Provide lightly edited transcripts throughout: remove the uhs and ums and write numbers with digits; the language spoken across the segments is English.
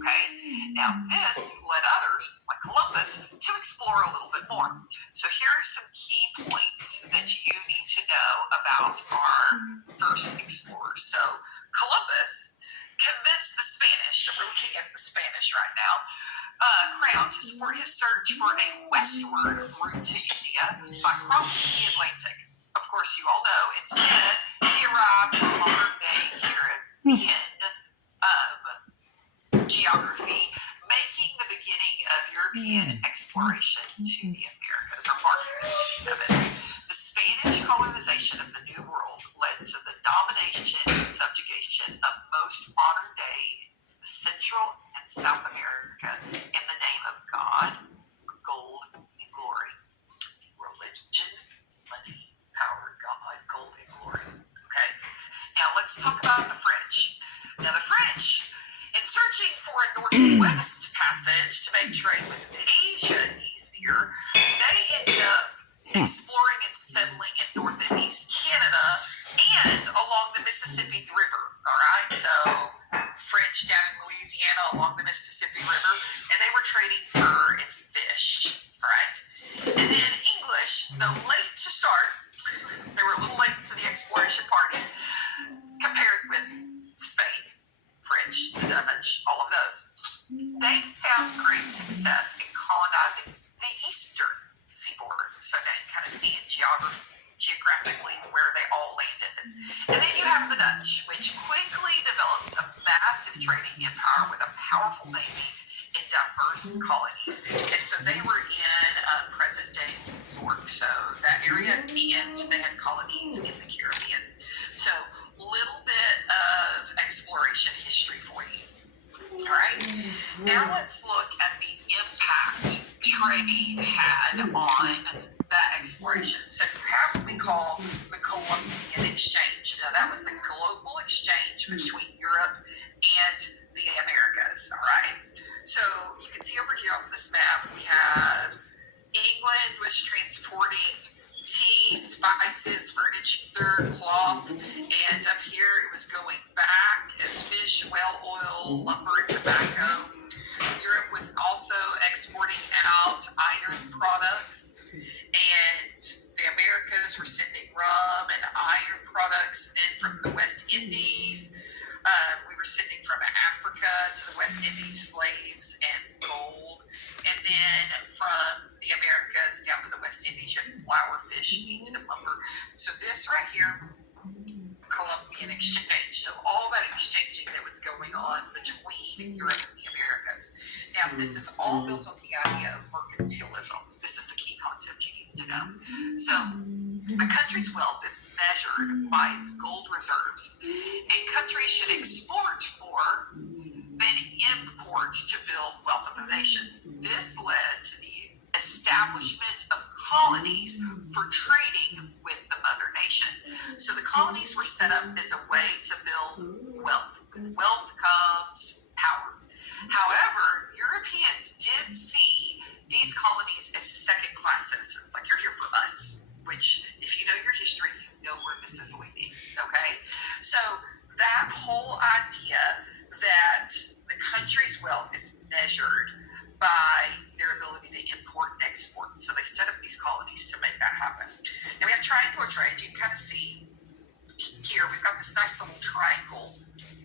Okay, now this led others, like Columbus, to explore a little bit more. So here are some key points that you need to know about our first explorers. So Columbus convinced the Spanish, so we're looking at the Spanish right now, Crown to support his search for a westward route to India by crossing the Atlantic. Of course, you all know, instead, he arrived in modern-day Caribbean geography, making the beginning of European exploration to the Americas, or marking the beginning of it. The Spanish colonization of the New World led to the domination and subjugation of most modern-day Central and South America in the name of God, gold, and glory. Religion, money, power, God, gold, and glory. Okay? Now let's talk about the French. Now the French, in searching for a northwest passage to make trade with Asia easier, they ended up exploring and settling in North and East Canada and along the Mississippi River. All right, so French down in Louisiana along the Mississippi River, and they were trading fur and fish. All right, and then English, though late to start, they were a little late to the exploration party compared with Spain, French, the Dutch, all of those. They found great success in colonizing the eastern seaboard. So now you kind of see it geographically where they all landed. And then you have the Dutch, which quickly developed a massive trading empire with a powerful navy and diverse colonies. And so they were in present-day New York, so that area, and they had colonies in the Caribbean. So little bit of exploration history for you. All right, now let's look at the impact trade had on that exploration. So you have what we call the Columbian Exchange. Now that was the global exchange between Europe and the Americas. All right, so you can see over here on this map we have England was transporting tea, spices, furniture, cloth, and up here it was going back as fish, whale oil, lumber, and tobacco. Europe was also exporting out iron products, and the Americas were sending rum and iron products in from the West Indies. We were sending from Africa to the West Indies slaves and gold, and then from the Americas down to the West Indies, you had flour, fish, meat, and lumber. So this right here, Columbian Exchange. So all that exchanging that was going on between Europe and the Americas. Now this is all built on the idea of mercantilism. This is the key concept you need to know. So a country's wealth is measured by its gold reserves, and countries should export more than import to build wealth of the nation. This led to the establishment of colonies for trading with the mother nation. So the colonies were set up as a way to build wealth. With wealth comes power. However, Europeans did see these colonies as second-class citizens, like you're here for us, which if you know your history, you know where this is leading, okay? So that whole idea that the country's wealth is measured by their ability to import and export. So they set up these colonies to make that happen. And we have triangular trade. You can kind of see here, we've got this nice little triangle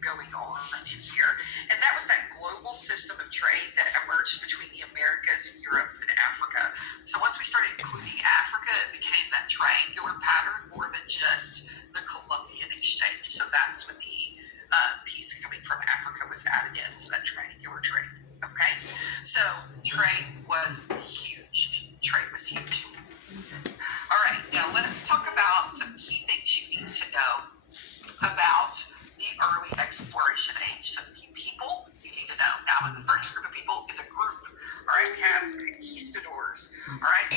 going on in here. And that was that global system of trade that emerged between the Americas, Europe, and Africa. So once we started including Africa, it became that triangular pattern more than just the Columbian Exchange. So that's when the piece coming from Africa was added in, so that triangular trade. Okay, so trade was huge. Trade was huge. All right, now let's talk about some key things you need to know about the early exploration age. Some key people you need to know. Now, the first group of people is a group. All right, we have conquistadors. All right,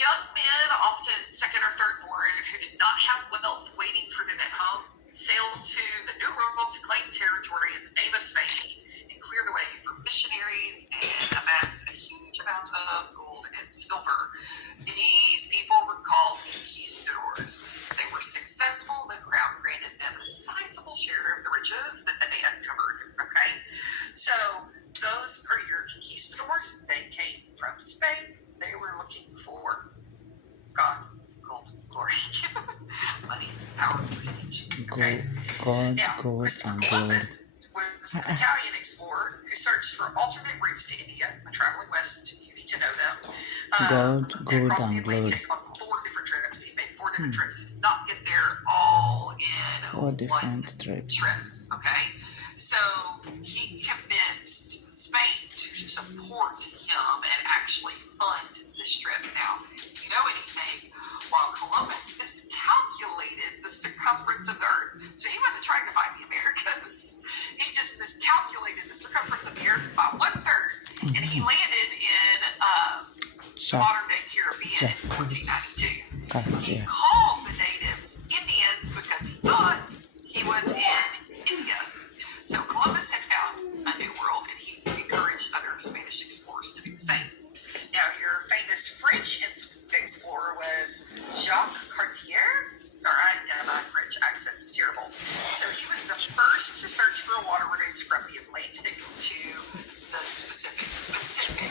young men, often second or third born, who did not have wealth waiting for them at home, sailed to the New World to claim territory in the name of Spain and clear the way for missionaries and amassed a huge amount of gold and silver. These people were called conquistadors. They were successful. The crown granted them a sizable share of the riches that they uncovered. Okay, So those are your conquistadors. They came from Spain. They were looking for God, gold, glory, money, power, prestige. Okay. God, Now, gold, Christopher and glory. Columbus was an Italian explorer who searched for alternate routes to India by traveling west. You need to know them. God, gold, across the and glory. Atlantic on 4 different trips. He made 4 different trips. He did not get there all in 4 one different trip. trips. Okay, so he convinced Spain to support him and actually fund this trip. Now, if you know anything, while Columbus miscalculated the circumference of the Earth, so he wasn't trying to find the Americas. He just miscalculated the circumference of the Earth by 1/3, and he landed in modern day Caribbean in 1492. He called the natives Indians because he thought he was in India. So Columbus had found a new world, and he encouraged other Spanish explorers to do the same. Now, your famous French explorer was Jacques Cartier. All right, yeah, my French accent is terrible. So he was the first to search for water routes from the Atlantic to the Pacific.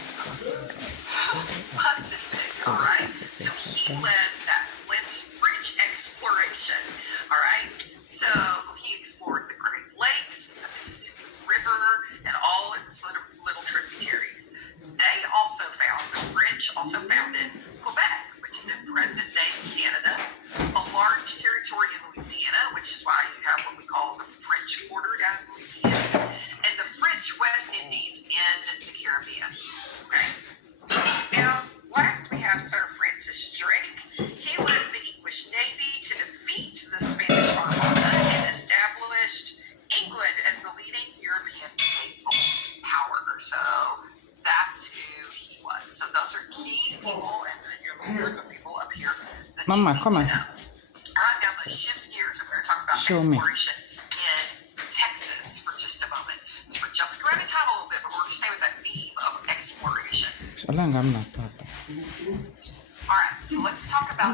All right. So he led that French exploration. All right. So he explored the Great Lakes, the Mississippi River, and all its little tributaries. The French also founded Quebec, which is in present-day Canada, a large territory in Louisiana, which is why you have what we call the French Quarter down in Louisiana, and the French West Indies in the Caribbean. Okay. Now, last we have Sir Francis Drake. He led the English Navy to defeat the Spanish Armada and established England as the leading European naval power. So that's who he was. So those are key people, and your little group of people up here that Mama, you need come to on. know. All right, now let's shift gears, and we're going to talk about Show me. exploration in Texas for just a moment. So we're jumping around in time a little bit, but we're going to stay with that theme of exploration. Shalanga mna papa. All right, so let's talk about